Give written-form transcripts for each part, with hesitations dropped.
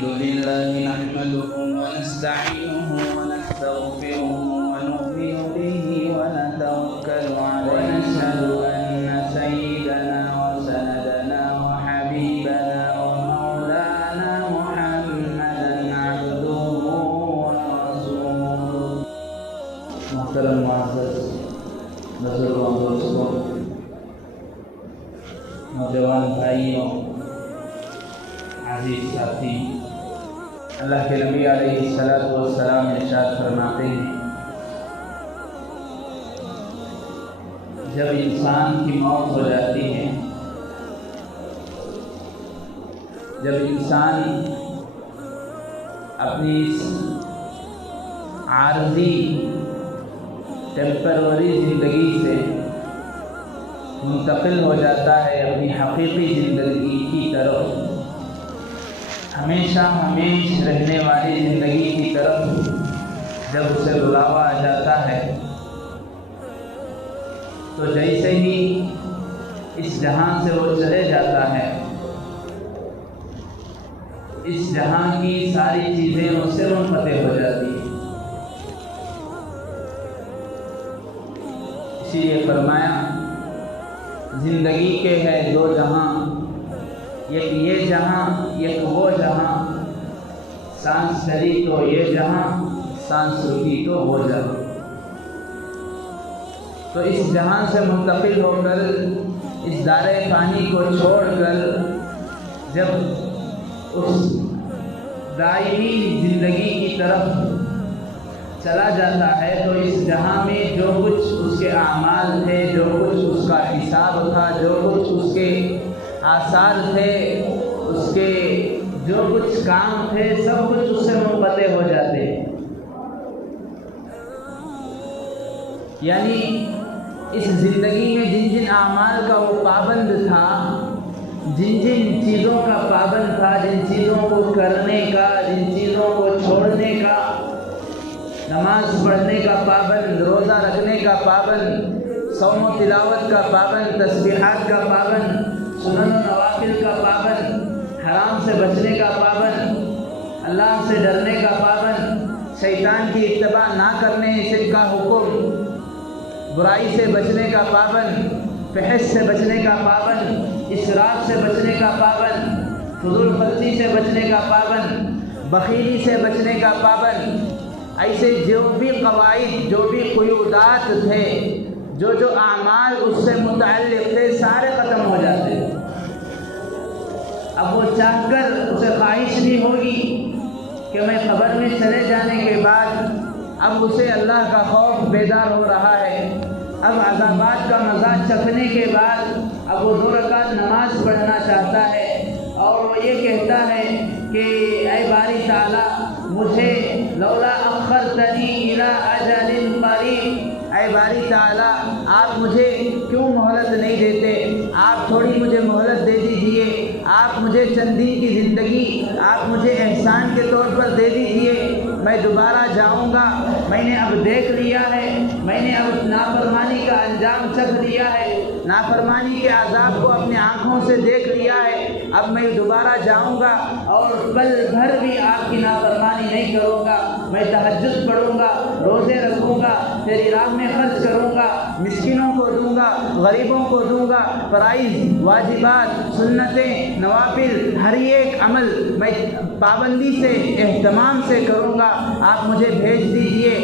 الحمد لله نحمده ونستعينه ونستغفره ونؤمن به ونتوكل عليه ونشهد أن سيدنا وسندنا وحبيبنا ومولانا محمدا عبده ورسوله. محترم معزز بزرگوں دوستوں نوجوان بھائیوں عزیز ساتھی، اللہ کے نبی علیہ الصلوۃ والسلام ارشاد فرماتے ہیں جب انسان کی موت ہو جاتی ہے، جب انسان اپنی اس عارضی ٹیمپروری زندگی سے منتقل ہو جاتا ہے اپنی حقیقی زندگی کی طرف، ہمیشہ ہمیش رہنے والی زندگی کی طرف جب اسے بلاوا آ جاتا ہے تو جیسے ہی اس جہاں سے وہ چلے جاتا ہے، اس جہاں کی ساری چیزیں اس سے منقطع ہو جاتی ہیں۔ اسی لیے فرمایا زندگی کے ہے دو جہاں، ایک یہ جہاں ایک وہ جہاں، سانس چلی تو یہ جہاں، سانس رکی تو وہ جہاں۔ تو اس جہاں سے منتقل ہو کر اس دار فانی کو چھوڑ کر جب اس دائمی زندگی کی طرف چلا جاتا ہے تو اس جہاں میں جو کچھ اس کے اعمال تھے، جو کچھ اس کا حساب تھا، جو کچھ اس کے آثار تھے، اس کے جو کچھ کام تھے، سب کچھ اس سے منقطع ہو جاتے ہیں۔ یعنی اس زندگی میں جن جن اعمال کا وہ پابند تھا، جن جن چیزوں کا پابند تھا، جن چیزوں کو کرنے کا، جن چیزوں کو چھوڑنے کا، نماز پڑھنے کا پابند، روزہ رکھنے کا پابند، صوم و تلاوت کا پابند، تسبیحات کا پابند، سنن و نوافل کا پابند، حرام سے بچنے کا پابند، اللہ سے ڈرنے کا پابند، شیطان کی اتباع نہ کرنے سے کا حکم، برائی سے بچنے کا پابند، فحش سے بچنے کا پابند، اسراف سے بچنے کا پابند، فضول خرچی سے بچنے کا پابند، بخیلی سے بچنے کا پابند، ایسے جو بھی قواعد، جو بھی قیودات تھے، جو اعمال اس سے متعلق تھے، سارے ختم ہو جاتے۔ اب وہ چاہ کر اسے خواہش بھی ہوگی کہ میں قبر میں چلے جانے کے بعد اب اسے اللہ کا خوف بیدار ہو رہا ہے، اب عذابات کا مزہ چکھنے کے بعد اب وہ 2 رکعت نماز پڑھنا چاہتا ہے اور وہ یہ کہتا ہے کہ اے باری تعالیٰ مجھے لولا اخرتنی الی اجل قریب، اے باری تعالیٰ آپ مجھے کیوں مہلت نہیں دیتے، آپ تھوڑی مجھے مہلت دے دیجئے، آپ مجھے چند دن کی زندگی آپ مجھے احسان کے طور پر دے دیجئے، میں دوبارہ جاؤں گا، میں نے اب دیکھ لیا ہے، میں نے اب نافرمانی کا انجام چکھ لیا ہے، نافرمانی کے عذاب کو اپنی آنکھوں سے دیکھ لیا ہے، اب میں دوبارہ جاؤں گا اور پل بھر بھی آپ کی نافرمانی نہیں کروں گا، میں تہجد پڑھوں گا، روزے رکھوں گا، تیری راہ میں خرچ کروں گا، مسکینوں کو دوں گا، غریبوں کو دوں گا، فرائض، واجبات، سنتیں، نوافل، ہر ایک عمل میں پابندی سے، اہتمام سے کروں گا، آپ مجھے بھیج دیجئے۔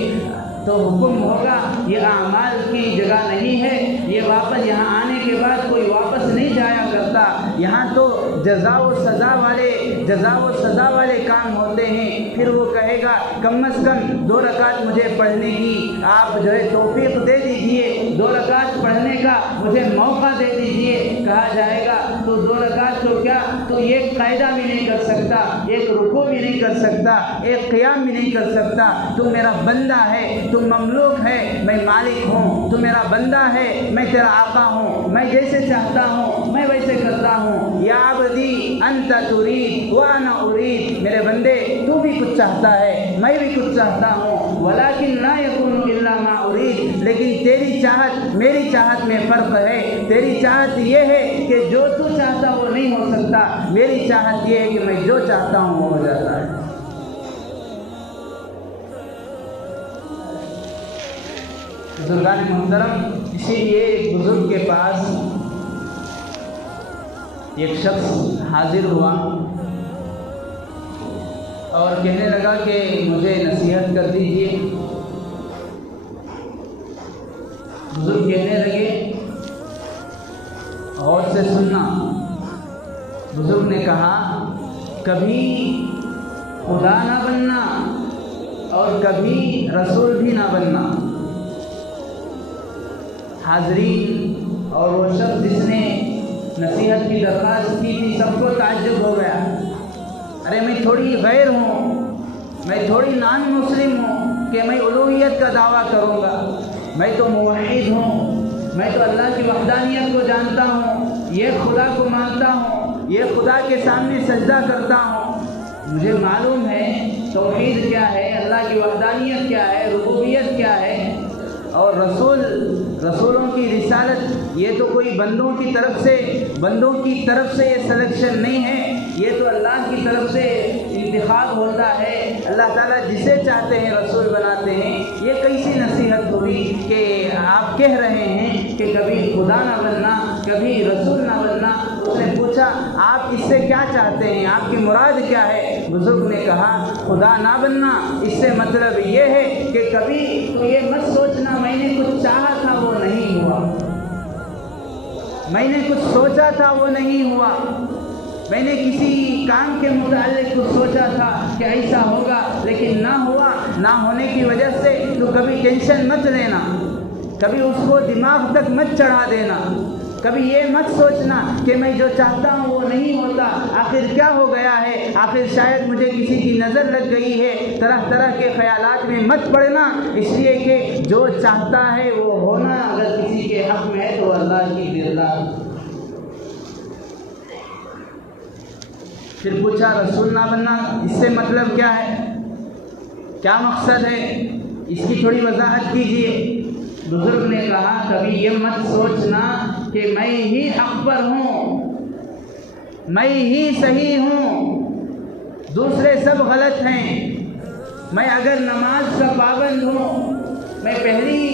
تو حکم ہوگا یہ اعمال کی جگہ نہیں ہے، یہ واپس یہاں آنے کے بعد کوئی واپس نہیں جایا کرتا، یہاں تو جزا و سزا والے کام ہوتے ہیں۔ پھر وہ کہے گا کم از کم 2 رکعت مجھے پڑھنے کی آپ جو ہے توفیق دے دیجئے، 2 رکعت پڑھنے کا مجھے موقع دے دیجئے۔ کہا جائے گا تو 2 رکعت تو کیا، تو ایک قاعدہ بھی نہیں کر سکتا، ایک رکوع بھی نہیں کر سکتا، ایک قیام بھی نہیں کر سکتا، تو میرا بندہ ہے، تو مملوک ہے، میں مالک ہوں، تو میرا بندہ ہے، میں تیرا آقا ہوں، میں جیسے چاہتا ہوں میں ویسے کرتا ہوں۔ یا عبد عبدی انت ترید وانا ارید، میرے بندے تو بھی کچھ چاہتا ہے میں بھی کچھ چاہتا ہوں، ولکن لا یکون الا ما ارید، لیکن تیری چاہت میری چاہت میں فرق ہے، تیری چاہت یہ ہے کہ جو تو چاہتا وہ نہیں ہو سکتا، میری چاہت یہ ہے کہ میں جو چاہتا ہوں وہ ہو جاتا ہے۔ بزرگان محترم، اسی لیے ایک بزرگ کے پاس ایک شخص حاضر ہوا اور کہنے لگا کہ مجھے نصیحت کر دیجیے۔ بزرگ کہنے لگے غور سے سننا۔ بزرگ نے کہا کبھی خدا نہ بننا اور کبھی رسول بھی نہ بننا۔ حاضرین اور وہ شخص جس نے نصیحت کی درخواست کی تھی سب کو تعجب ہو گیا، ارے میں تھوڑی غیر ہوں، میں تھوڑی نان مسلم ہوں کہ میں الوہیت کا دعویٰ کروں گا، میں تو موحد ہوں، میں تو اللہ کی وحدانیت کو جانتا ہوں، یہ خدا کو مانتا ہوں، یہ خدا کے سامنے سجدہ کرتا ہوں، مجھے معلوم ہے توحید کیا ہے، اللہ کی وحدانیت کیا ہے، ربوبیت کیا ہے، اور رسولوں کی رسالت یہ تو کوئی بندوں کی طرف سے یہ سلیکشن نہیں ہے، یہ تو اللہ کی طرف سے انتخاب ہوتا ہے، اللہ تعالیٰ جسے چاہتے ہیں رسول بناتے ہیں۔ یہ کیسی نصیحت ہوئی کہ آپ کہہ رہے ہیں کہ کبھی خدا نہ بننا کبھی رسول نہ بننا؟ اس نے پوچھا آپ اس سے کیا چاہتے ہیں، آپ کی مراد کیا ہے؟ بزرگ نے کہا خدا نہ بننا اس سے مطلب یہ ہے کہ کبھی تو یہ مت سوچنا میں نے کچھ چاہا تھا وہ نہیں ہوا، میں نے کچھ سوچا تھا وہ نہیں ہوا، میں نے کسی کام کے متعلق کچھ سوچا تھا کہ ایسا ہوگا لیکن نہ ہوا، نہ ہونے کی وجہ سے تو کبھی ٹینشن مت لینا، کبھی اس کو دماغ تک مت چڑھا دینا، کبھی یہ مت سوچنا کہ میں جو چاہتا ہوں وہ نہیں ہوتا، آخر کیا ہو گیا ہے، آخر شاید مجھے کسی کی نظر لگ گئی ہے، طرح طرح کے خیالات میں مت پڑنا، اس لیے کہ جو چاہتا ہے وہ ہونا اگر کسی کے حق میں ہے تو اللہ کی رضا۔ پھر پوچھا رسول نہ بننا اس سے مطلب کیا ہے، کیا مقصد ہے، اس کی تھوڑی وضاحت کیجیے۔ بزرگ نے کہا کبھی یہ مت سوچنا کہ میں ہی حق پر ہوں، میں ہی صحیح ہوں، دوسرے سب غلط ہیں، میں اگر نماز کا پابند ہوں، میں پہلی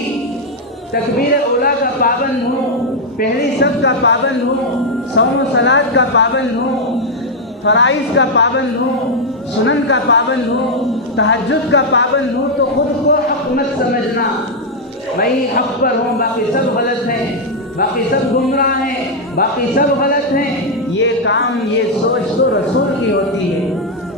تکبیر اولیٰ کا پابند ہوں، پہلی صف کا پابند ہوں، صوم و صلاۃ کا پابند ہوں، فرائض کا پابند ہوں، سنن کا پابند ہوں، تہجد کا پابند ہوں، تو خود کو حق مت سمجھنا، میں ہی حق پر ہوں، باقی سب غلط ہیں، باقی سب گمراہ ہیں، باقی سب غلط ہیں۔ یہ کام یہ سوچ تو رسول کی ہوتی ہے،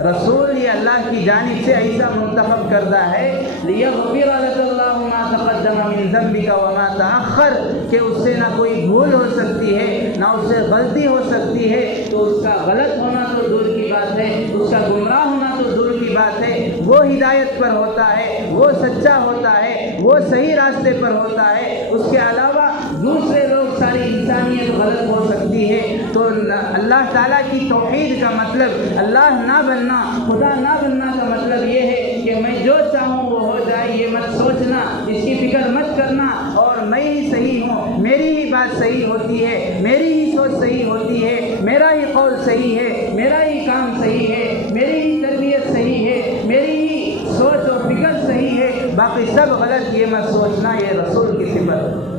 رسول یہ اللہ کی جانب سے ایسا منتخب کردہ ہے لِيَغْفِرَ لَكَ اللَّهُ مَا تَقَدَّمَ مِن ذَنبِكَ وَمَا تَأَخَّرَ، کہ اس سے نہ کوئی بھول ہو سکتی ہے نہ اس سے غلطی ہو سکتی ہے، تو اس کا غلط ہونا تو دور کی بات ہے، اس کا گمراہ ہونا تو دور کی بات ہے، وہ ہدایت پر ہوتا ہے، وہ سچا ہوتا ہے، وہ صحیح راستے پر ہوتا ہے، اس کے علاوہ دوسرے لوگ ساری انسانیت غلط ہو سکتی ہے۔ تو اللہ تعالیٰ کی توحید کا مطلب اللہ نہ بننا، خدا نہ بننا کا مطلب یہ ہے کہ میں جو چاہوں وہ ہو جائے، یہ مت سوچنا، اس کی فکر مت کرنا، اور میں ہی صحیح ہوں، میری ہی بات صحیح ہوتی ہے، میری ہی سوچ صحیح ہوتی ہے، میرا ہی قول صحیح ہے، میرا ہی کام صحیح ہے، میری ہی تربیت صحیح ہے، میری ہی سوچ اور فکر صحیح ہے، باقی سب غلط، یہ مت سوچنا، یہ رسول کی صفت۔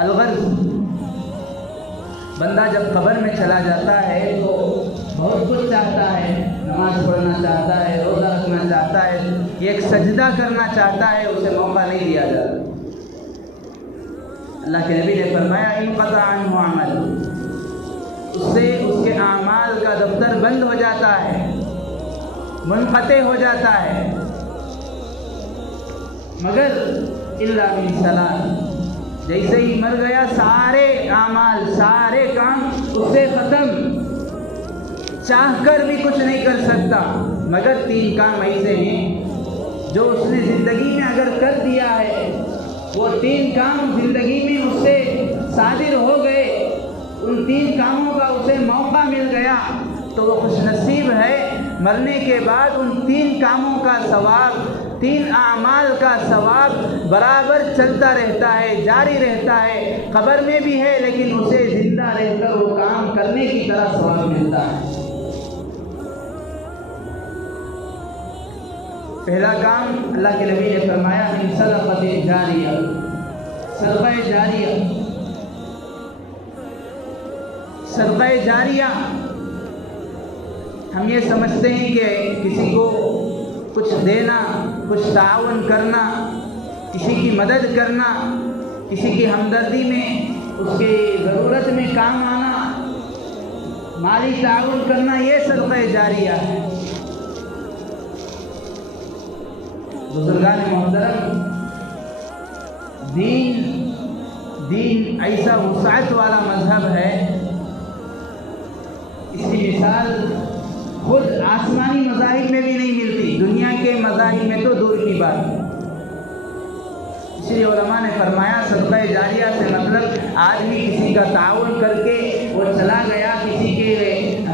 الغرض بندہ جب قبر میں چلا جاتا ہے تو بہت کچھ چاہتا ہے، نماز پڑھنا چاہتا ہے، روزہ رکھنا چاہتا ہے، ایک سجدہ کرنا چاہتا ہے، اسے موقع نہیں دیا جاتا۔ اللہ کے نبی نے فرمایا انقطع عنہ عمل، اس سے اس کے اعمال کا دفتر بند ہو جاتا ہے، منقطع ہو جاتا ہے، مگر الا من ثلاث، جیسے ہی مر گیا سارے اعمال سارے کام اس سے ختم، چاہ کر بھی کچھ نہیں کر سکتا، مگر 3 کام ایسے ہیں جو اس نے زندگی میں اگر کر دیا ہے، وہ 3 کام زندگی میں اس سے صادر ہو گئے ان 3 کاموں کا اسے موقع مل گیا تو وہ خوش نصیب ہے۔ مرنے کے بعد ان 3 کاموں کا ثواب، 3 اعمال کا ثواب برابر چلتا رہتا ہے، جاری رہتا ہے۔ قبر میں بھی ہے لیکن اسے زندہ رہ کر وہ کام کرنے کی طرح ثواب ملتا ہے۔ پہلا کام اللہ کے نبی نے فرمایا من صدقۃ جاریہ، صدقہ جاریہ۔ صدقہ جاریہ ہم یہ سمجھتے ہیں کہ کسی کو کچھ دینا، کچھ تعاون کرنا، کسی کی مدد کرنا، کسی کی ہمدردی میں، اس کی ضرورت میں کام آنا، مالی تعاون کرنا، یہ صدقہ جاریہ ہے۔ بزرگان محترم، دین ایسا وسعت والا مذہب ہے، اس کی مثال خود آسمانی مذاہب میں بھی نہیں ملتی، دنیا کے مذاہب میں تو دور کی بات ہے۔ اس لیے علماء نے فرمایا صدقہ جاریہ سے مطلب آدمی کسی کا تعاون کر کے وہ چلا گیا، کسی کے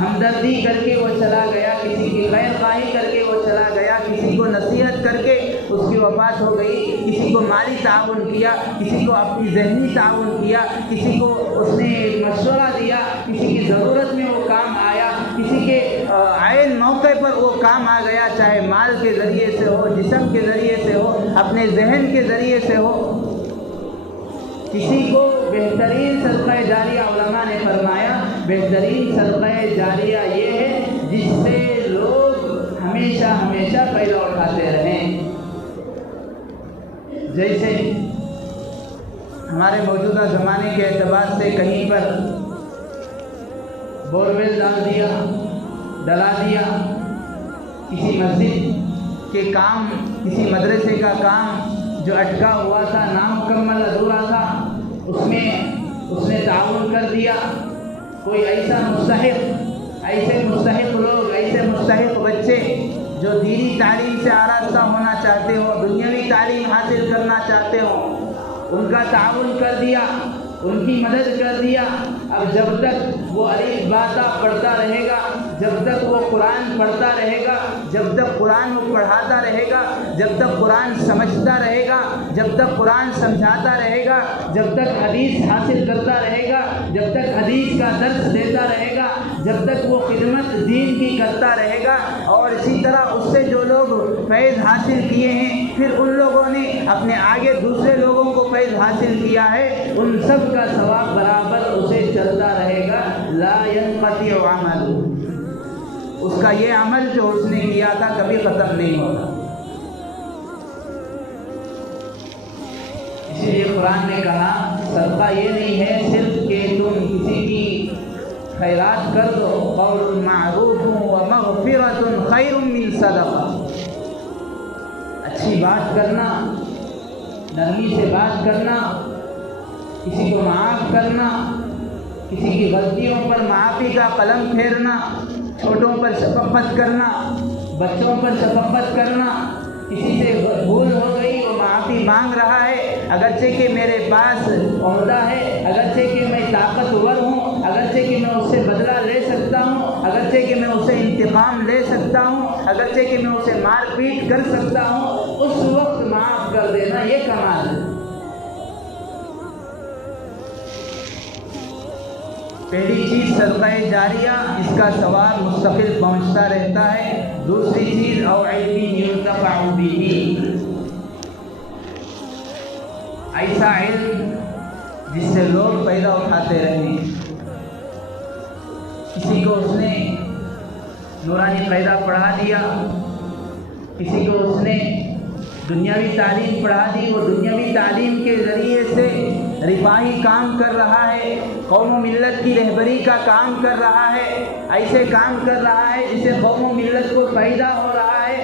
ہمدردی کر کے وہ چلا گیا، کسی کی خیر خواہی کر کے وہ چلا گیا، کسی کو نصیحت کر کے اس کی وفات ہو گئی، کسی کو مالی تعاون کیا، کسی کو اپنی ذہنی تعاون کیا، کسی کو اس نے مشورہ دیا، کسی کی ضرورت میں وہ کام آیا، کسی کے عین موقع پر وہ کام آ گیا، چاہے مال کے ذریعے سے ہو، جسم کے ذریعے سے ہو، اپنے ذہن کے ذریعے سے ہو۔ کسی کو بہترین صدقہ جاریہ علماء نے فرمایا بہترین صدقہ جاریہ یہ ہے جس سے لوگ ہمیشہ ہمیشہ فائدہ اٹھاتے رہیں۔ جیسے ہمارے موجودہ زمانے کے اعتبار سے کہیں پر بورویل ڈال دیا، ڈلا دیا، کسی مسجد کے کام، کسی مدرسے کا کام جو اٹکا ہوا تھا، نامکمل ادھورا تھا، اس نے تعاون کر دیا۔ کوئی ایسا مستحق، ایسے مستحق لوگ، ایسے مستحق بچے جو دینی تعلیم سے آراستہ ہونا چاہتے ہوں، دنیاوی تعلیم حاصل کرنا چاہتے ہوں، ان کا تعاون کر دیا، ان کی مدد کر دیا۔ اب جب تک وہ الف باتا پڑھتا رہے گا، جب تک وہ قرآن پڑھتا رہے گا، جب تک قرآن وہ پڑھاتا رہے گا، جب تک قرآن سمجھتا رہے گا، جب تک قرآن سمجھاتا رہے گا، جب تک حدیث حاصل کرتا رہے گا، جب تک حدیث کا درس دیتا رہے گا، جب تک وہ خدمت دین کی کرتا رہے گا۔ اور اسی طرح اس سے جو لوگ فیض حاصل کیے ہیں، پھر ان لوگوں نے اپنے آگے دوسرے لوگوں کو فیض حاصل کیا ہے، ان سب کا ثواب برابر اسے چلتا رہے گا، لا ينقطع عمل۔ اس کا یہ عمل جو اس نے کیا تھا کبھی ختم نہیں ہوگا۔ اسی لیے قرآن نے کہا صدقہ یہ نہیں ہے صرف کہ تم کسی کی خیرات کر دو، قول معروف ومغفرۃ خیر من صدقہ، اچھی بات کرنا، نرمی سے بات کرنا، کسی کو معاف کرنا، کسی کی غلطیوں پر معافی کا قلم پھیرنا، چھوٹوں پر شفقت کرنا، بچوں پر شفقت کرنا، کسی سے بھول ہو گئی وہ معافی مانگ رہا ہے، اگرچہ کہ میرے پاس عہدہ ہے، اگرچہ کہ میں طاقتور ہوں، اگرچہ کہ میں اس سے بدلہ لے سکتا ہوں، اگرچہ کہ میں اسے انتقام لے سکتا ہوں، اگرچہ کہ میں اسے مار پیٹ کر سکتا ہوں، اس وقت معاف کر دینا یہ کمال ہے۔ پہلی چیز صدقہ جاریہ، اس کا ثواب مستقل پہنچتا رہتا ہے۔ دوسری چیز او علم ينتفع به، ایسا علم جس سے لوگ فائدہ اٹھاتے رہیں۔ کسی کو اس نے نورانی فائدہ پڑھا دیا، کسی کو اس نے دنیاوی تعلیم پڑھا دی، وہ دنیاوی تعلیم کے ذریعے سے رفاہی کام کر رہا ہے، قوم و ملت کی رہبری کا کام کر رہا ہے، ایسے کام کر رہا ہے جس سے قوم و ملت کو فائدہ ہو رہا ہے،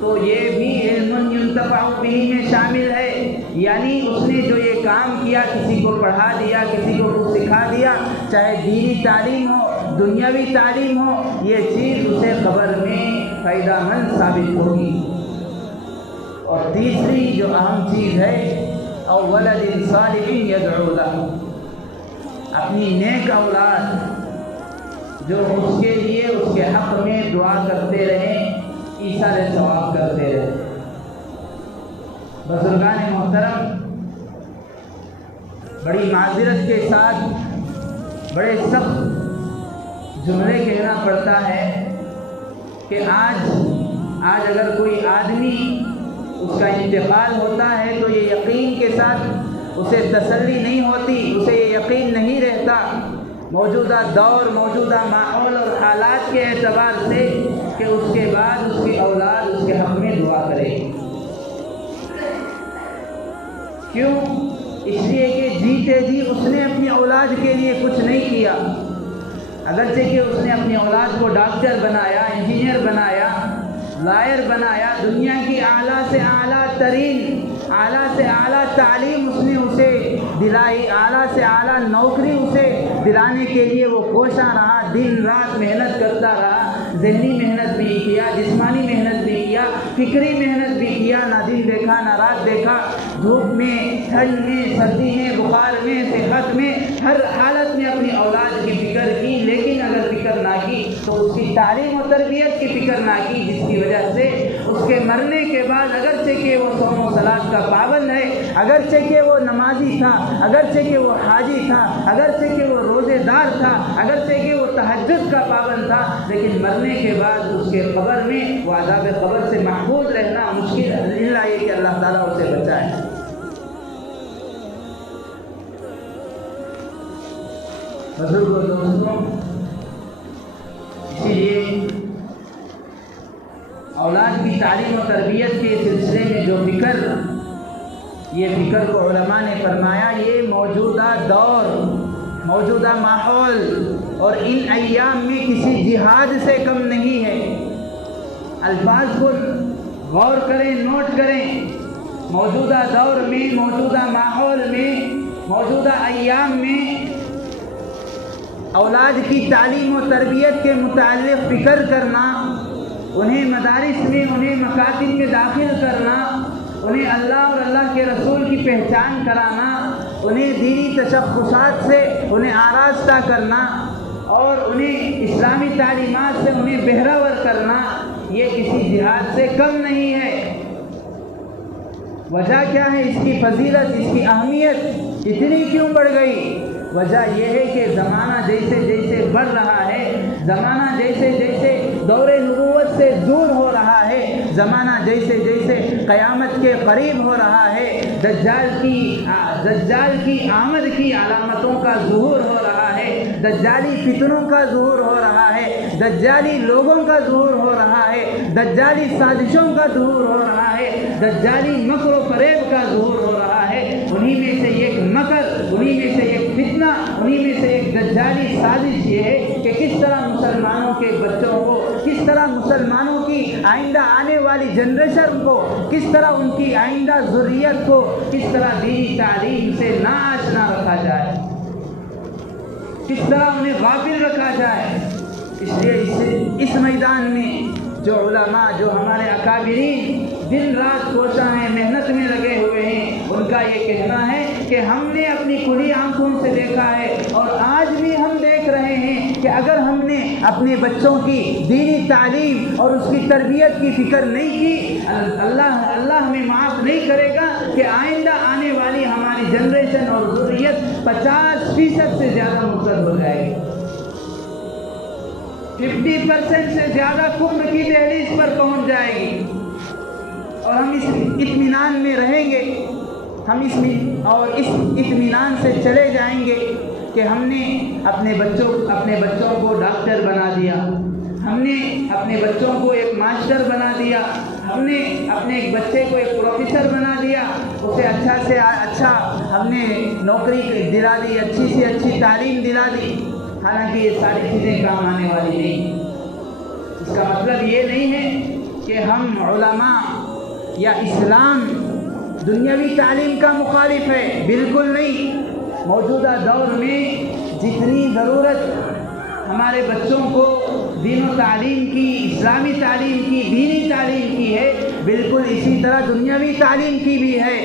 تو یہ بھی علم ينتفع به میں شامل ہے۔ یعنی اس نے جو یہ کام کیا، کسی کو پڑھا دیا، کسی کو کچھ سکھا دیا، چاہے دینی تعلیم ہو، دنیاوی تعلیم ہو، یہ چیز اسے قبر میں فائدہ مند ثابت ہوگی۔ اور تیسری جو اہم چیز ہے او ولد صالح يدعو له، اپنی نیک اولاد جو اس کے لیے اس کے حق میں دعا کرتے رہیں، ایثار ثواب کرتے رہیں۔ بزرگان محترم، بڑی معذرت کے ساتھ بڑے سخت جملے کہنا پڑتا ہے کہ آج اگر کوئی آدمی اس کا انتقال ہوتا ہے تو یہ یقین کے ساتھ اسے تسلی نہیں ہوتی، اسے یہ یقین نہیں رہتا موجودہ دور، موجودہ ماحول اور حالات کے اعتبار سے کہ اس کے بعد اس کی اولاد اس کے حق میں دعا کرے۔ کیوں؟ اس لیے کہ جیتے جی اس نے اپنی اولاد کے لیے کچھ نہیں کیا، اگرچہ کہ اس نے اپنی اولاد کو ڈاکٹر بنایا، انجینئر بنایا، لائر بنایا، دنیا کی اعلیٰ سے اعلیٰ ترین، اعلیٰ سے اعلیٰ تعلیم اس نے اسے دلائی، اعلیٰ سے اعلیٰ نوکری اسے دلانے کے لیے وہ کوشاں رہا، دن رات محنت کرتا رہا، ذہنی محنت بھی کیا، جسمانی محنت بھی کیا، فکری محنت بھی کیا، نہ دن دیکھا نہ رات دیکھا، دھوپ میں، ٹھنڈ میں، سردی میں، بخار میں، صحت میں، ہر حالت میں اپنی اولاد کی فکر کی، لیکن اگر فکر نہ کی تو اس کی تعلیم و تربیت کی فکر نہ کی، جس کی وجہ سے اس کے مرنے کے بعد اگرچہ کہ وہ صوم و صلاۃ کا پابند ہے، اگرچہ کہ وہ نمازی تھا، اگرچہ کہ وہ حاجی تھا، اگرچہ کہ وہ روزے دار تھا، اگرچہ کہ وہ تہجد کا پابند تھا، لیکن مرنے کے بعد اس کے قبر میں وہ عذاب قبر سے محفوظ رہنا مشکل ہے، اللہ یہ کہ اللہ تعالیٰ اسے بچائے۔ بزرگوں دوستوں، اسی لیے اولاد کی تعلیم و تربیت کے سلسلے میں جو یہ فکر کو علماء نے فرمایا، یہ موجودہ دور، موجودہ ماحول اور ان ایام میں کسی جہاد سے کم نہیں ہے۔ الفاظ کو غور کریں، نوٹ کریں، موجودہ دور میں، موجودہ ماحول میں، موجودہ ایام میں اولاد کی تعلیم و تربیت کے متعلق فکر کرنا، انہیں مدارس میں، انہیں مکاتب میں داخل کرنا، انہیں اللہ اور اللہ کے رسول کی پہچان کرانا، انہیں دینی تشخصات سے انہیں آراستہ کرنا اور انہیں اسلامی تعلیمات سے انہیں بہراور کرنا، یہ کسی جہاد سے کم نہیں ہے۔ وجہ کیا ہے؟ اس کی فضیلت، اس کی اہمیت اتنی کیوں بڑھ گئی؟ وجہ یہ ہے کہ زمانہ جیسے جیسے بڑھ رہا ہے، زمانہ جیسے جیسے دور نبوت سے دور ہو رہا ہے، زمانہ جیسے جیسے قیامت کے قریب ہو رہا ہے، دجال کی آمد کی علامتوں کا ظہور ہو رہا ہے، دجالی فتنوں کا ظہور ہو رہا ہے، دجالی لوگوں کا ظہور ہو رہا ہے، دجالی سازشوں کا ظہور ہو رہا ہے، دجالی مکر و فریب کا ظہور ہو رہا ہے۔ انہی میں سے ایک مکر، انہی میں سے ایک فتنہ، انہی میں سے ایک دجالی سازش یہ ہے کہ کس طرح مسلمانوں کے بچوں کو، کس طرح مسلمانوں کی آئندہ آنے والی جنریشن کو، کس طرح ان کی آئندہ ذریت کو کس طرح دینی تعلیم سے ناآشنا رکھا جائے، کس طرح انہیں غافل رکھا جائے۔ اس لیے اس میدان میں جو علماء، جو ہمارے اکابرین دن رات کوشاں ہیں، محنت میں لگے ہوئے ہیں، ان کا یہ کہنا ہے کہ ہم نے اپنی کھلی آنکھوں سے دیکھا ہے اور آج بھی ہم دیکھ رہے ہیں کہ اگر ہم نے اپنے بچوں کی دینی تعلیم اور اس کی تربیت کی فکر نہیں کی، اللہ ہمیں معاف نہیں کرے گا کہ آئندہ آنے والی ہماری جنریشن اور ذریت 50% سے زیادہ مرتد ہو جائے گی، 50% سے زیادہ کفر کی دہلیز پر پہنچ جائے گی، اور ہم اس اطمینان میں رہیں گے، ہم اس اطمینان سے چلے جائیں گے کہ ہم نے اپنے بچوں کو ڈاکٹر بنا دیا، ہم نے اپنے بچوں کو ایک ماسٹر بنا دیا، ہم نے اپنے ایک بچے کو ایک پروفیسر بنا دیا، اسے اچھا سے اچھا ہم نے نوکری دلا دی، اچھی سے اچھی تعلیم دلا دی۔ حالانکہ یہ ساری چیزیں کام آنے والی نہیں۔ اس کا مطلب یہ نہیں ہے کہ ہم علماء یا اسلام دنیاوی تعلیم کا مخالف ہے، بالکل نہیں۔ موجودہ دور میں جتنی ضرورت ہمارے بچوں کو دین و تعلیم کی، اسلامی تعلیم کی، دینی تعلیم کی ہے، بالکل اسی طرح دنیاوی تعلیم کی بھی ہے۔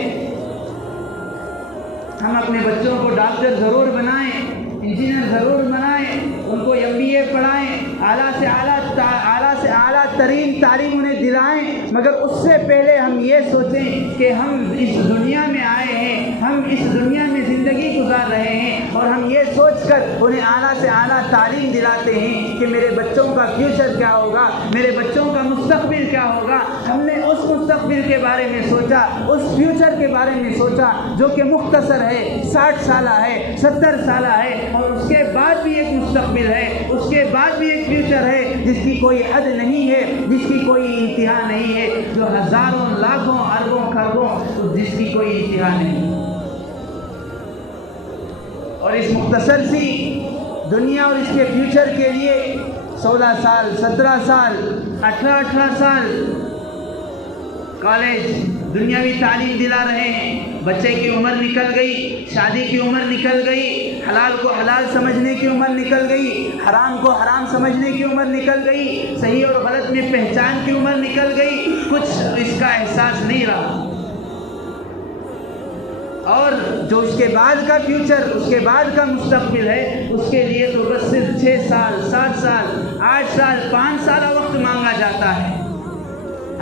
ہم اپنے بچوں کو ڈاکٹر ضرور بنائیں، انجینئر ضرور بنائیں، ان کو MBA پڑھائیں، اعلیٰ سے اعلیٰ ترین تعلیم انہیں دلائیں، مگر اس سے پہلے ہم یہ سوچیں کہ ہم اس دنیا میں آئے ہیں، ہم اس دنیا میں زندگی گزار رہے ہیں، اور ہم یہ سوچ کر انہیں اعلیٰ سے اعلیٰ تعلیم دلاتے ہیں کہ میرے بچوں کا فیوچر کیا ہوگا، میرے بچوں کا مستقبل کیا ہوگا۔ ہم نے اس مستقبل کے بارے میں سوچا، اس فیوچر کے بارے میں سوچا جو کہ مختصر ہے، 60 سالہ ہے، 70 سالہ ہے، اور اس کے بعد بھی ایک مستقبل ہے، اس کے بعد بھی ایک فیوچر ہے جس کی کوئی حد نہیں ہے، جس کی کوئی انتہا نہیں ہے، جو ہزاروں لاکھوں اربوں خربوں جس کی کوئی انتہا نہیں۔ اور اس مختصر سی دنیا اور اس کے فیوچر کے لیے 16 سال، 17 سال، 18 سال کالج دنیاوی تعلیم دلا رہے ہیں۔ بچے کی عمر نکل گئی، شادی کی عمر نکل گئی، حلال کو حلال سمجھنے کی عمر نکل گئی، حرام کو حرام سمجھنے کی عمر نکل گئی، صحیح اور غلط میں پہچان کی عمر نکل گئی، کچھ اس کا احساس نہیں رہا۔ اور جو اس کے بعد کا فیوچر، اس کے بعد کا مستقبل ہے، اس کے لیے تو بس صرف 6 سال، 7 سال، 8 سال، 5 سالہ وقت مانگا جاتا ہے۔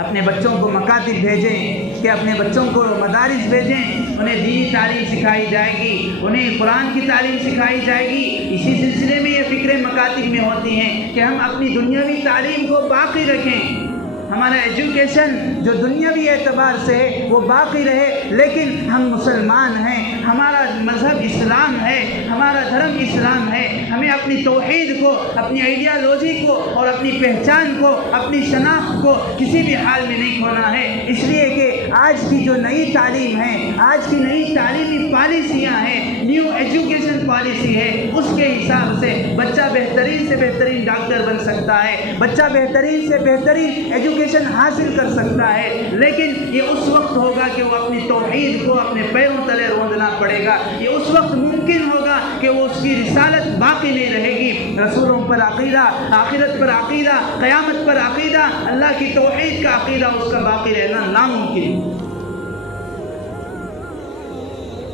اپنے بچوں کو مکاتب بھیجیں، کہ اپنے بچوں کو مدارس بھیجیں، انہیں دینی تعلیم سکھائی جائے گی، انہیں قرآن کی تعلیم سکھائی جائے گی۔ اسی سلسلے میں یہ فکریں مکاتب میں ہوتی ہیں کہ ہم اپنی دنیاوی تعلیم کو باقی رکھیں، ہمارا ایجوکیشن جو دنیاوی اعتبار سے ہے وہ باقی رہے، لیکن ہم مسلمان ہیں، ہمارا مذہب اسلام ہے، ہمارا دھرم اسلام ہے، ہمیں اپنی توحید کو، اپنی آئیڈیالوجی کو اور اپنی پہچان کو، اپنی شناخت کو کسی بھی حال میں نہیں کھونا ہے۔ اس لیے کہ آج کی جو نئی تعلیم ہے، آج کی نئی تعلیمی پالیسیاں ہیں، نیو ایجوکیشن پالیسی ہے، اس کے حساب سے بچہ بہترین سے بہترین ڈاکٹر بن سکتا ہے، بچہ بہترین سے بہترین ایجوکیشن حاصل کر سکتا ہے، لیکن یہ اس وقت ہوگا کہ وہ اپنی توحید کو اپنے پیروں تلے روندنا پڑے گا۔ یہ اس وقت ممکن ہوگا کہ وہ اس کی رسالت باقی نہیں رہے گی۔ رسولوں پر عقیدہ، آخرت پر عقیدہ، قیامت پر عقیدہ، اللہ کی توحید کا عقیدہ اس کا باقی رہنا ناممکن۔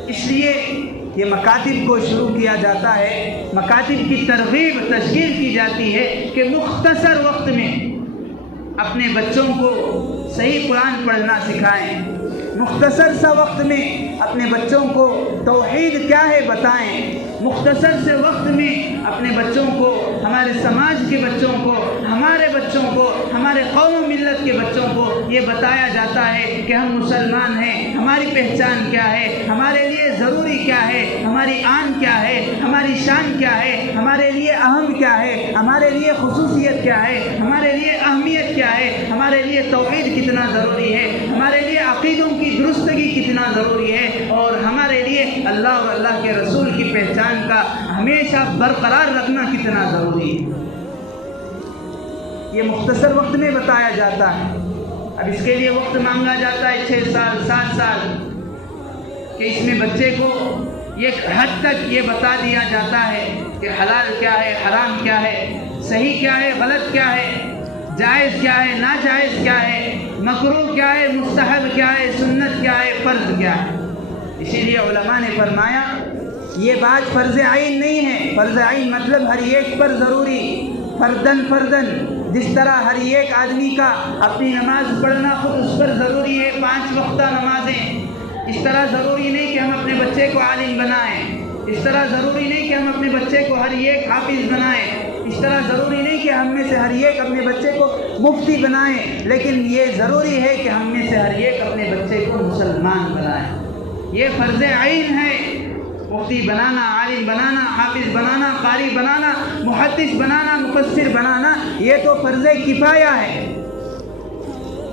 اس لیے یہ مکاتب کو شروع کیا جاتا ہے، مکاتب کی ترغیب تشکیل کی جاتی ہے کہ مختصر وقت میں اپنے بچوں کو صحیح قرآن پڑھنا سکھائیں، مختصر سا وقت میں اپنے بچوں کو توحید کیا ہے بتائیں، مختصر سے وقت میں اپنے بچوں کو، ہمارے سماج کے بچوں کو، ہمارے بچوں کو، ہمارے قوم و ملت کے بچوں کو یہ بتایا جاتا ہے کہ ہم مسلمان ہیں، ہماری پہچان کیا ہے، ہمارے لیے ضروری کیا ہے، ہماری آن کیا ہے، ہماری شان کیا ہے، ہمارے لیے اہم کیا ہے، ہمارے لیے خصوصیت کیا ہے، ہمارے لیے اہمیت کیا ہے، ہمارے لیے توحید کتنا ضروری ہے، ہمارے لیے عقیدوں کی درستگی کتنا ضروری ہے، اور ہمارے لیے اللہ اور اللہ کے رسول کی پہچان کا ہمیشہ برقرار رکھنا کتنا ضروری ہے۔ یہ مختصر وقت میں بتایا جاتا ہے۔ اب اس کے لیے وقت مانگا جاتا ہے 6 سال، 7 سال، کہ اس میں بچے کو ایک حد تک یہ بتا دیا جاتا ہے کہ حلال کیا ہے، حرام کیا ہے، صحیح کیا ہے، غلط کیا ہے، جائز کیا ہے، ناجائز کیا ہے، مکروہ کیا ہے، مستحب کیا ہے، سنت کیا ہے، فرض کیا ہے۔ اسی لیے علماء نے فرمایا یہ بات فرض عین نہیں ہے۔ فرض عین مطلب ہر ایک پر ضروری، فردن، جس طرح ہر ایک آدمی کا اپنی نماز پڑھنا خود اس پر ضروری ہے، 5 وقتہ نمازیں، اس طرح ضروری نہیں کہ ہم اپنے بچے کو عالم بنائیں، اس طرح ضروری نہیں کہ ہم اپنے بچے کو ہر ایک حافظ بنائیں، اس طرح ضروری نہیں کہ ہم میں سے ہر ایک اپنے بچے کو مفتی بنائیں، لیکن یہ ضروری ہے کہ ہم میں سے ہر ایک اپنے بچے کو مسلمان بنائیں۔ یہ فرض عین ہے۔ مفتی بنانا، عالم بنانا، حافظ بنانا، قاری بنانا، محدث بنانا، مفسر بنانا، یہ تو فرض کفایہ ہے۔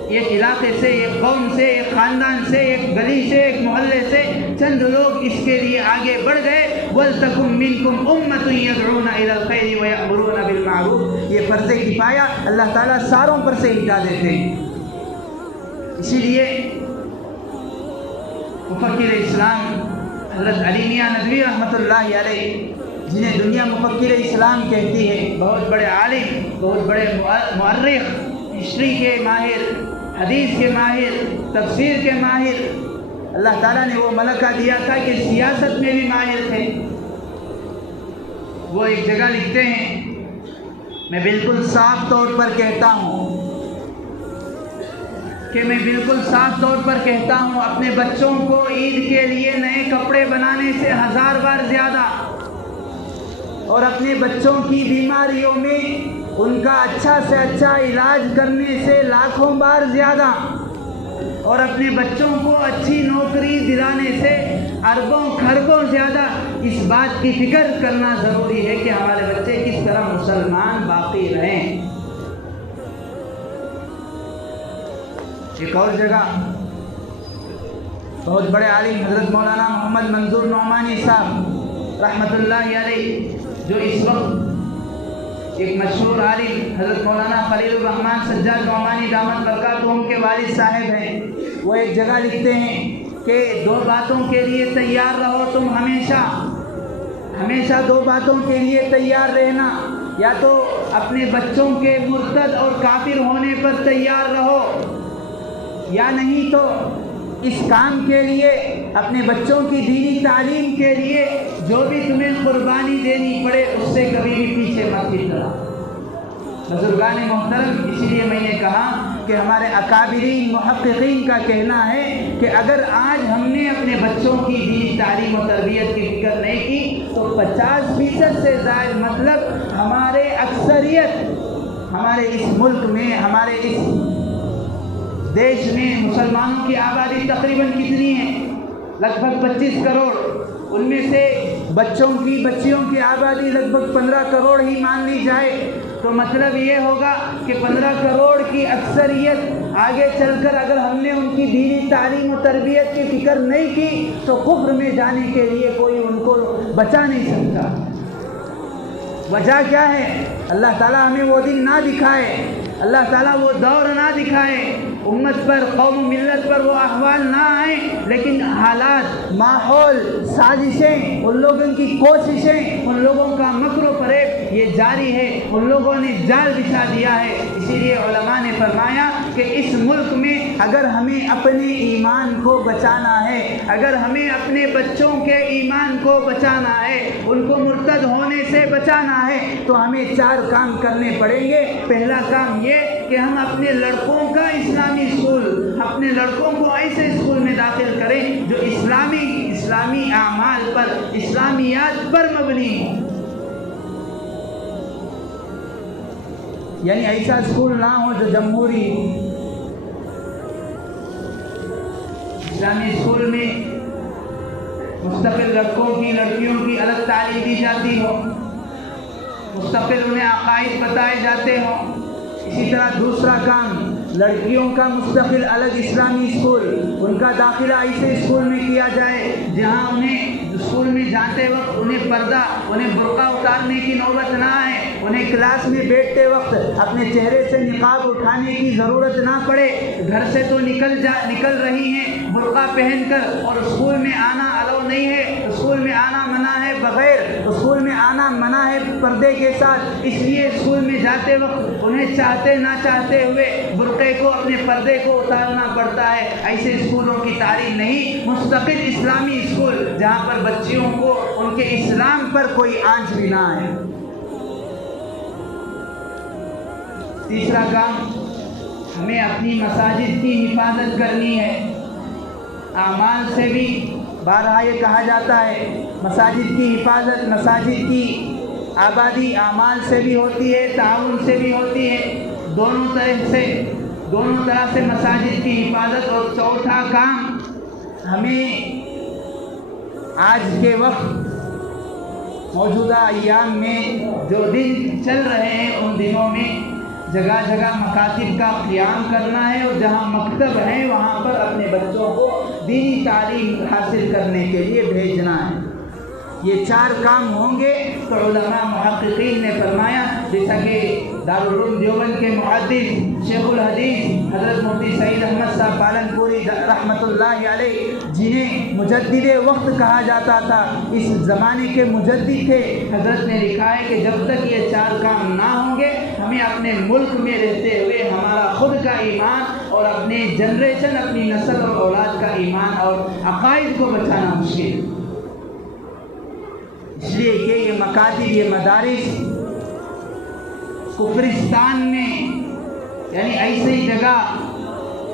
ایک علاقے سے، ایک قوم سے، ایک خاندان سے، ایک گلی سے، ایک محلے سے چند لوگ اس کے لیے آگے بڑھ گئے، وَلْتَكُن مِّنكُمْ أُمَّةٌ يَدْعُونَ إِلَى الْخَيْرِ وَيَأْمُرُونَ بِالْمَعْرُوفِ۔ یہ فرض کفایہ اللہ تعالیٰ ساروں پر سے ہٹا دیتے ہیں۔ اسی لیے مفکر اسلام حضرت علی میاں ندوی رحمۃ اللہ علیہ، جنہیں دنیا مفکر اسلام کہتی ہے، بہت بڑے عالم، بہت بڑے مورخ، ہسٹری کے ماہر، حدیث کے ماہر، تفسیر کے ماہر، اللہ تعالیٰ نے وہ ملکہ دیا تھا کہ سیاست میں بھی ماہر تھے۔ وہ ایک جگہ لکھتے ہیں، میں بالکل صاف طور پر کہتا ہوں اپنے بچوں کو عید کے لیے نئے کپڑے بنانے سے 1000 بار زیادہ، اور اپنے بچوں کی بیماریوں میں ان کا اچھا سے اچھا علاج کرنے سے لاکھوں بار زیادہ، اور اپنے بچوں کو اچھی نوکری دلانے سے اربوں خربوں زیادہ اس بات کی فکر کرنا ضروری ہے کہ ہمارے بچے کس طرح مسلمان باقی رہیں۔ ایک اور جگہ بہت بڑے عالم حضرت مولانا محمد منظور نعمانی صاحب رحمۃ اللہ علیہ، جو اس وقت ایک مشہور عالم حضرت مولانا خلیل الرحمن سجاد نعمانی دامت برکاتہم کے والد صاحب ہیں، وہ ایک جگہ لکھتے ہیں کہ 2 باتوں کے لیے تیار رہو تم ہمیشہ 2 باتوں کے لیے تیار رہنا، یا تو اپنے بچوں کے مرتد اور کافر ہونے پر تیار رہو، یا نہیں تو اس کام کے لیے اپنے بچوں کی دینی تعلیم کے لیے جو بھی تمہیں قربانی دینی پڑے اس سے کبھی بھی پیچھے مت ہٹنا۔ بزرگان محترم، اسی لیے میں نے کہا کہ ہمارے اکابرین محققین کا کہنا ہے کہ اگر آج ہم نے اپنے بچوں کی دینی تعلیم و تربیت کی فکر نہیں کی تو 50% سے زائد، مطلب ہمارے اکثریت، ہمارے اس ملک میں، ہمارے اس دیش میں مسلمانوں کی آبادی تقریباً کتنی ہے؟ لگ بھگ 25 کروڑ، ان میں سے بچیوں کی آبادی لگ بھگ 15 کروڑ ہی مان لی جائے تو مطلب یہ ہوگا کہ 15 کروڑ کی اکثریت آگے چل کر اگر ہم نے ان کی دینی تعلیم و تربیت کی فکر نہیں کی تو کفر میں جانے کے لیے کوئی ان کو بچا نہیں سکتا۔ وجہ کیا ہے؟ اللہ تعالیٰ ہمیں وہ دن نہ دکھائے، اللہ تعالیٰ وہ دور نہ دکھائے، امت پر، قوم و ملت پر وہ احوال نہ آئیں، لیکن حالات، ماحول، سازشیں، ان لوگوں کی کوششیں، ان لوگوں کا مکر و فریب یہ جاری ہے، ان لوگوں نے جال بچھا دیا ہے۔ اسی لیے علماء نے فرمایا کہ اس ملک میں اگر ہمیں اپنے ایمان کو بچانا ہے، اگر ہمیں اپنے بچوں کے ایمان کو بچانا ہے، ان کو مرتد ہونے سے بچانا ہے تو ہمیں 4 کام کرنے پڑیں گے۔ پہلا کام یہ کہ ہم اپنے لڑکوں کا اسلامی اسکول، اپنے لڑکوں کو ایسے اسکول میں داخل کریں جو اسلامی اعمال پر، اسلامیات پر مبنی ہوں، یعنی ایسا اسکول نہ ہو جو جمہوری ہو۔ اسلامی اسکول میں مستقل لڑکوں کی، لڑکیوں کی الگ تعلیم دی جاتی ہو، مستقل انہیں عقائد بتائے جاتے ہوں۔ اسی طرح دوسرا کام، لڑکیوں کا مستقل الگ اسلامی اسکول، ان کا داخلہ ایسے اسکول میں کیا جائے جہاں انہیں اسکول میں جاتے وقت انہیں پردہ، انہیں برقع اتارنے کی نوبت نہ آئے، انہیں کلاس میں بیٹھتے وقت اپنے چہرے سے نقاب اٹھانے کی ضرورت نہ پڑے۔ گھر سے تو نکل رہی ہیں برقع پہن کر اور اسکول میں آنا الاؤ نہیں ہے، اسکول میں آنا منع ہے، بغیر اسکول میں آنا منع ہے پردے کے ساتھ، اس لیے اسکول میں جاتے وقت انہیں چاہتے نہ چاہتے ہوئے برقعے کو، اپنے پردے کو اتارنا پڑتا ہے۔ ایسے اسکولوں کی تعلیم نہیں، مستقل اسلامی اسکول جہاں پر بچیوں کو ان کے اسلام پر کوئی آنچ بھی نہ آئے۔ تیسرا کام، ہمیں اپنی مساجد کی حفاظت کرنی ہے۔ اعمال سے بھی بارہا یہ کہا جاتا ہے مساجد کی حفاظت، مساجد کی آبادی اعمال سے بھی ہوتی ہے، تعاون سے بھی ہوتی ہے، دونوں طرح سے مساجد کی حفاظت۔ اور چوتھا کام، ہمیں آج کے وقت موجودہ ایام میں جو دن چل رہے ہیں ان دنوں میں جگہ جگہ مکاتب کا قیام کرنا ہے، اور جہاں مکتب ہیں وہاں پر اپنے بچوں کو دینی تعلیم حاصل کرنے کے لیے بھیجنا ہے۔ یہ 4 کام ہوں گے تو علماء محققین نے فرمایا، جیسا کہ دارالعلوم دیوبند کے محدث شیخ الحدیث حضرت مفتی سعید احمد صاحب پالن پوری رحمۃ اللہ علیہ، جنہیں مجدد وقت کہا جاتا تھا، اس زمانے کے مجدد تھے، حضرت نے لکھا ہے کہ جب تک یہ 4 کام نہ ہوں گے ہمیں اپنے ملک میں رہتے ہوئے ہمارا خود کا ایمان اور اپنے جنریشن، اپنی نسل اور اولاد کا ایمان اور عقائد کو بچانا مشکل ہے۔ اس لیے کہ یہ مکاتب، یہ مدارس کفرستان میں، یعنی ایسی جگہ،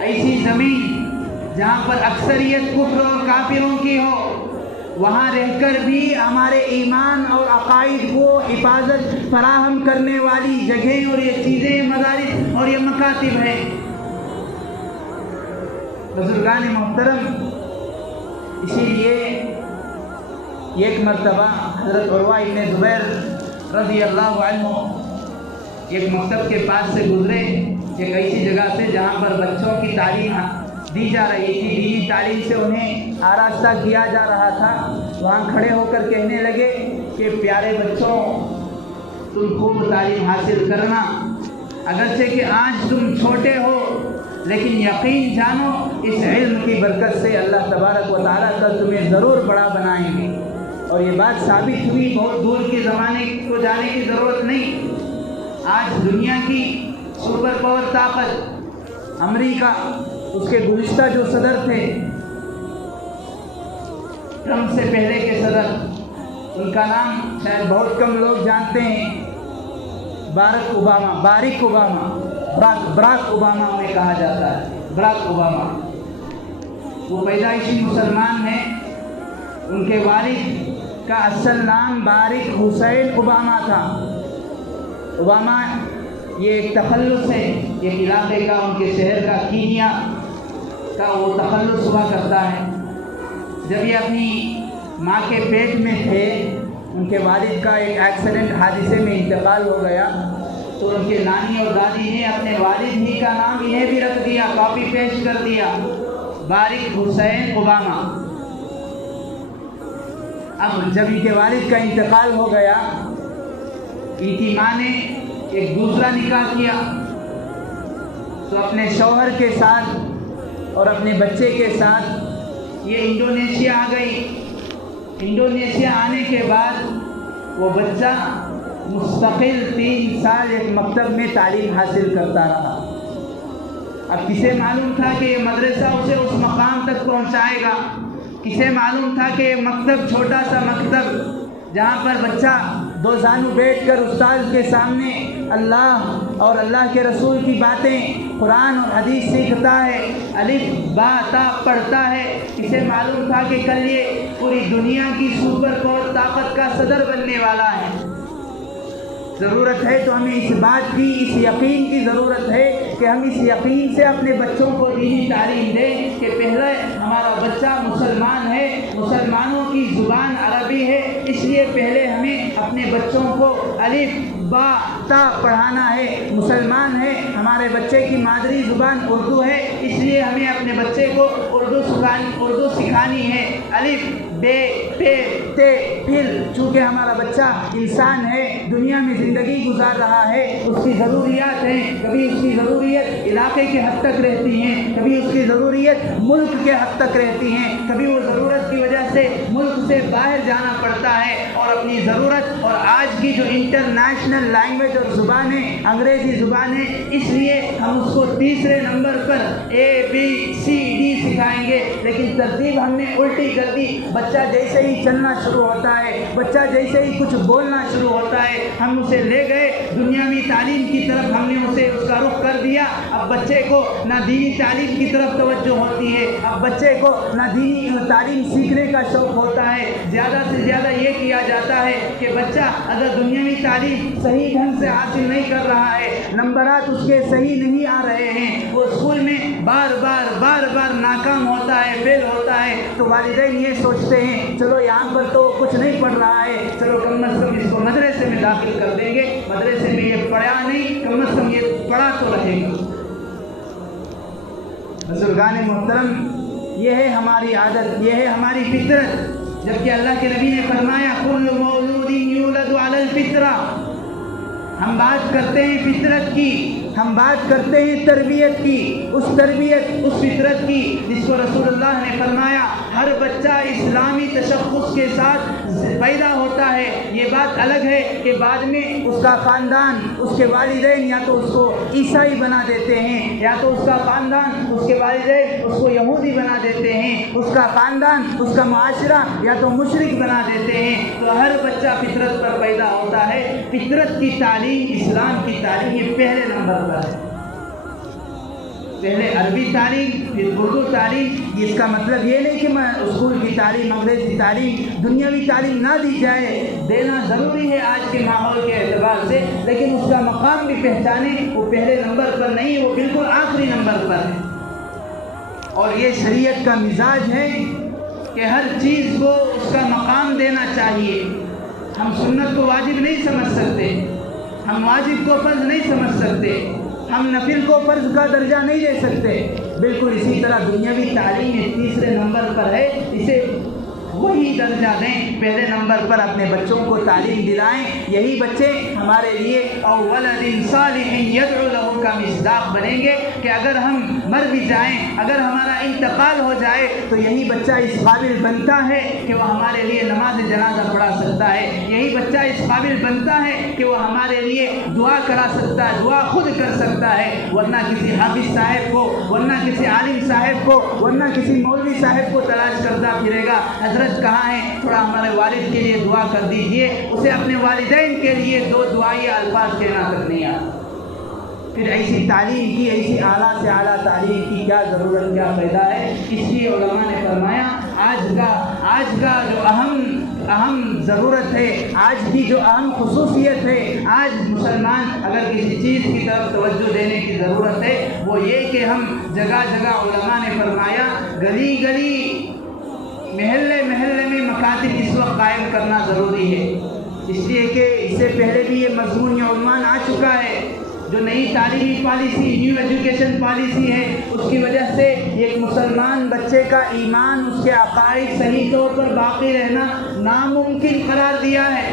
ایسی زمین جہاں پر اکثریت کفر اور کافروں کی ہو، وہاں رہ کر بھی ہمارے ایمان اور عقائد کو حفاظت فراہم کرنے والی جگہیں اور یہ چیزیں مدارس اور یہ مکاتب ہیں۔ بزرگان محترم، اسی لیے ایک مرتبہ حضرت عروہ ابن زبیر رضی اللہ عنہ ایک مکتب کے پاس سے گزرے، ایک ایسی جگہ سے جہاں پر بچوں کی تعلیم دی جا رہی تھی، دینی تعلیم سے انہیں آراستہ کیا جا رہا تھا۔ وہاں کھڑے ہو کر کہنے لگے کہ پیارے بچوں، تم خوب تعلیم حاصل کرنا، اگرچہ کہ آج تم چھوٹے ہو، لیکن یقین جانو اس علم کی برکت سے اللہ تبارک و تعالیٰ کل تمہیں ضرور بڑا بنائیں گے۔ اور یہ بات ثابت ہوئی، بہت دور کے زمانے کو جانے کی ضرورت نہیں۔ آج دنیا کی سپر پاور طاقت امریکہ، اس کے گزشتہ جو صدر تھے، ٹرمپ سے پہلے کے صدر، ان کا نام شاید بہت کم لوگ جانتے ہیں، باراک اوباما انہیں کہا جاتا ہے، باراک اوباما۔ وہ پیدائشی مسلمان ہیں، ان کے والد کا اصل نام باریک حسین اوباما تھا۔ اوباما یہ ایک تخلص ہے، ایک علاقے کا، ان کے شہر کا، کینیا کا وہ تخلص ہوا کرتا ہے۔ جب یہ اپنی ماں کے پیٹ میں تھے، ان کے والد کا ایک ایکسیڈنٹ حادثے میں انتقال ہو گیا، تو ان کے نانی اور دادی نے اپنے والد ہی کا نام انہیں بھی رکھ دیا، کاپی پیسٹ کر دیا، باریک حسین اوباما۔ اب جب ان کے والد کا انتقال ہو گیا، ان کی ماں نے ایک دوسرا نکاح کیا، تو اپنے شوہر کے ساتھ اور اپنے بچے کے ساتھ یہ انڈونیشیا آ گئی۔ انڈونیشیا آنے کے بعد وہ بچہ مستقل 3 سال ایک مکتب میں تعلیم حاصل کرتا رہا۔ اب کسے معلوم تھا کہ یہ مدرسہ اسے اس مقام تک پہنچائے گا؟ کسے معلوم تھا کہ یہ مکتب، چھوٹا سا مکتب جہاں پر بچہ 2 زانو بیٹھ کر استاد کے سامنے اللہ اور اللہ کے رسول کی باتیں، قرآن اور حدیث سیکھتا ہے، الف با تا پڑھتا ہے، اسے معلوم تھا کہ کل یہ پوری دنیا کی سپر پاور طاقت کا صدر بننے والا ہے۔ ضرورت ہے تو ہمیں اس بات کی، اس یقین کی ضرورت ہے کہ ہم اس یقین سے اپنے بچوں کو دینی تعلیم دیں کہ پہلے ہمارا بچہ مسلمان ہے، مسلمانوں کی زبان عربی ہے، اس لیے پہلے ہمیں اپنے بچوں کو الف با تا پڑھانا ہے۔ مسلمان ہے، ہمارے بچے کی مادری زبان اردو ہے، اس لیے ہمیں اپنے بچے کو اردو سکھانی ہے، الف بے تے تے پھر۔ چونکہ ہمارا بچہ انسان ہے، دنیا میں زندگی گزار رہا ہے، اس کی ضروریات ہیں، کبھی اس کی ضروریت علاقے کے حد تک رہتی ہیں، کبھی اس کی ضروریت ملک کے حد تک رہتی ہیں، کبھی وہ ضرورت کی وجہ سے ملک سے باہر جانا پڑتا ہے اور اپنی ضرورت، اور آج کی جو انٹرنیشنل لینگویج اور زبانیں انگریزی زبانیں، اس لیے ہم اس کو تیسرے نمبر پر ABCD سکھائیں گے، لیکن ترتیب ہم نے الٹی کر دی۔ بچہ جیسے ہی چلنا شروع ہوتا ہے، بچہ جیسے ہی کچھ بولنا شروع ہوتا ہے، ہم اسے لے گئے دنیاوی تعلیم کی طرف، ہم نے اسے اس کا رخ کر دیا۔ اب بچے کو نہ دینی تعلیم کی طرف توجہ ہوتی ہے، اب بچے کو نہ دینی تعلیم سیکھنے کا شوق ہوتا ہے۔ زیادہ سے زیادہ یہ کیا جاتا ہے کہ بچہ اگر دنیاوی تعلیم صحیح ڈھنگ سے حاصل نہیں کر رہا ہے، نمبرات اس کے صحیح نہیں آ رہے ہیں، وہ اسکول میں بار بار ناکام ہوتا ہے، فیل ہوتا ہے، تو والدین یہ سوچتے ہیں چلو یہاں پر تو کچھ نہیں پڑھ رہا ہے، چلو کم از کم اس کو مدرسے میں داخل کر دیں گے، مدرسے میں یہ پڑھا نہیں، کم از کم یہ پڑھا تو رہے گا۔ بزرگان محترم، یہ ہے ہماری عادت، یہ ہے ہماری فطرت، جبکہ اللہ کے نبی نے فرمایا کل مولود یولد علی الفطرہ۔ ہم بات کرتے ہیں فطرت کی، ہم بات کرتے ہیں تربیت کی، اس تربیت، اس فطرت کی جس کو رسول اللہ نے فرمایا ہر بچہ اسلامی تشخص کے ساتھ پیدا ہوتا ہے یہ بات الگ ہے کہ بعد میں اس کا خاندان، اس کے والدین یا تو اس کو عیسائی بنا دیتے ہیں، یا تو اس کا خاندان، اس کے والدین اس کو یہودی بنا دیتے ہیں، اس کا خاندان، اس کا معاشرہ یا تو مشرک بنا دیتے ہیں۔ تو ہر بچہ فطرت پر پیدا ہوتا ہے۔ فطرت کی تعلیم، اسلام کی تعلیم یہ پہلے نمبر پر ہے۔ پہلے عربی تعلیم، پھر اردو تعلیم۔ اس کا مطلب یہ نہیں کہ میں اسکول کی تعلیم، انگریزی تعلیم، دنیاوی تعلیم نہ دی جائے، دینا ضروری ہے آج کے ماحول کے اعتبار سے، لیکن اس کا مقام بھی پہچانے۔ وہ پہلے نمبر پر نہیں، وہ بالکل آخری نمبر پر ہے۔ اور یہ شریعت کا مزاج ہے کہ ہر چیز کو اس کا مقام دینا چاہیے۔ ہم سنت کو واجب نہیں سمجھ سکتے، ہم واجب کو فرض نہیں سمجھ سکتے، ہم نفل کو فرض کا درجہ نہیں دے سکتے۔ بالکل اسی طرح دنیاوی تعلیم تیسرے نمبر پر ہے، اسے وہی درجہ دیں، پہلے نمبر پر اپنے بچوں کو تعلیم دلائیں۔ یہی بچے ہمارے لیے او ولد صالح یدعو له کا مصداق بنیں گے کہ اگر ہم مر بھی جائیں، اگر ہمارا انتقال ہو جائے تو یہی بچہ اس قابل بنتا ہے کہ وہ ہمارے لیے نماز جنازہ پڑھا سکتا ہے، یہی بچہ اس قابل بنتا ہے کہ وہ ہمارے لیے دعا کرا سکتا ہے، دعا خود کر سکتا ہے، ورنہ کسی حافظ صاحب کو، ورنہ کسی عالم صاحب کو، ورنہ کسی مولوی صاحب کو تلاش کرتا پھرے گا۔ حضرت کہاں ہے، تھوڑا ہمارے والد کے لیے دعا کر دیجئے، اسے اپنے والدین کے لیے دو دعائی الفاظ کہنا تک نہیں آتا۔ پھر ایسی تعلیم کی، ایسی اعلیٰ سے اعلیٰ تعلیم کی کیا ضرورت، کیا فائدہ ہے؟ اس لیے علماء نے فرمایا آج کا جو اہم ضرورت ہے، آج کی جو اہم خصوصیت ہے، آج مسلمان اگر کسی چیز کی طرف توجہ دینے کی ضرورت ہے وہ یہ کہ ہم جگہ جگہ، علماء نے فرمایا گلی گلی، محلے محلے میں مکاتب اس وقت قائم کرنا ضروری ہے، اس لیے کہ اس سے پہلے بھی یہ مضمون یا عنوان آ چکا ہے۔ جو نئی تعلیمی پالیسی، نیو ایجوکیشن پالیسی ہے، اس کی وجہ سے ایک مسلمان بچے کا ایمان، اس کے عقائد صحیح طور پر باقی رہنا ناممکن قرار دیا ہے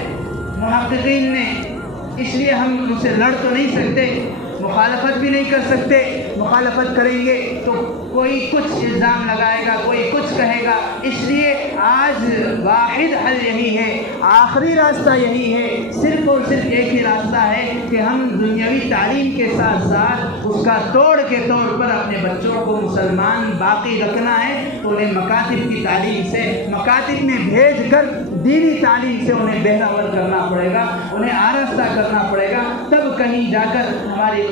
محققین نے۔ اس لیے ہم ان سے لڑ تو نہیں سکتے، مخالفت بھی نہیں کر سکتے۔ مخالفت کریں گے تو کوئی کچھ الزام لگائے گا، کوئی کچھ کہے گا۔ اس لیے آج واحد حل یہی ہے، آخری راستہ یہی ہے، صرف اور صرف ایک ہی راستہ ہے کہ ہم دنیاوی تعلیم کے ساتھ ساتھ اس کا توڑ کے طور پر اپنے بچوں کو مسلمان باقی رکھنا ہے تو انہیں مکاتب کی تعلیم سے، مکاتب میں بھیج کر دینی تعلیم سے انہیں بہرور کرنا پڑے گا، انہیں آراستہ کرنا پڑے گا، تب کہیں جا کر ہماری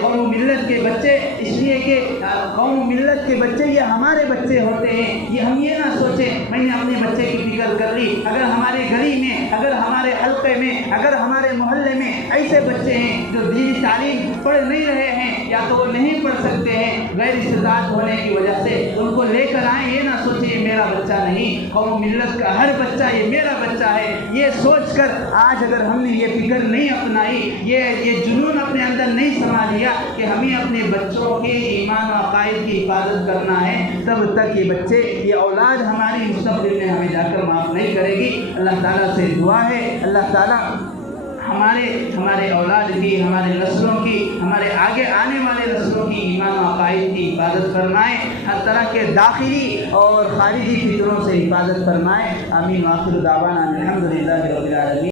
قوم و ملت کے بچے، اس لیے کہ قوم و ملت کے بچے یہ ہمارے بچے ہوتے ہیں۔ یہ ہم یہ نہ سوچیں میں نے اپنے بچے کی فکر کر لی، اگر ہمارے گلی میں، اگر ہمارے حلقے میں، اگر ہمارے محلے میں ایسے بچے ہیں جو دینی تعلیم پڑھ نہیں رہے ہیں یا تو وہ نہیں پڑھ سکتے ہیں غیر استطاعت ہونے کی وجہ سے، ان کو لے کر آئیں۔ یہ نہ سوچیں یہ میرا بچہ نہیں، قوم و ملت کا ہر بچہ یہ میرا بچہ ہے۔ یہ سوچ کر آج اگر ہم نے یہ فکر نہیں اپنائی، یہ جنون اپنے اندر نہیں سما لیا کہ ہمیں اپنے بچوں کے ایمان و عقائد کی حفاظت کرنا ہے، تب تک یہ بچے، یہ اولاد ہماری مستقبل میں ہمیں جا کر معاف نہیں کرے گی۔ اللہ تعالیٰ سے دعا ہے اللہ تعالیٰ ہمارے اولاد کی، ہمارے نسلوں کی، ہمارے آگے آنے والے نسلوں کی ایمان و عقائد کی حفاظت فرمائے، ہر طرح کے داخلی اور خارجی فطروں سے حفاظت فرمائے۔ آمین۔ وآخر دعوانا الحمدللہ رب العالمین۔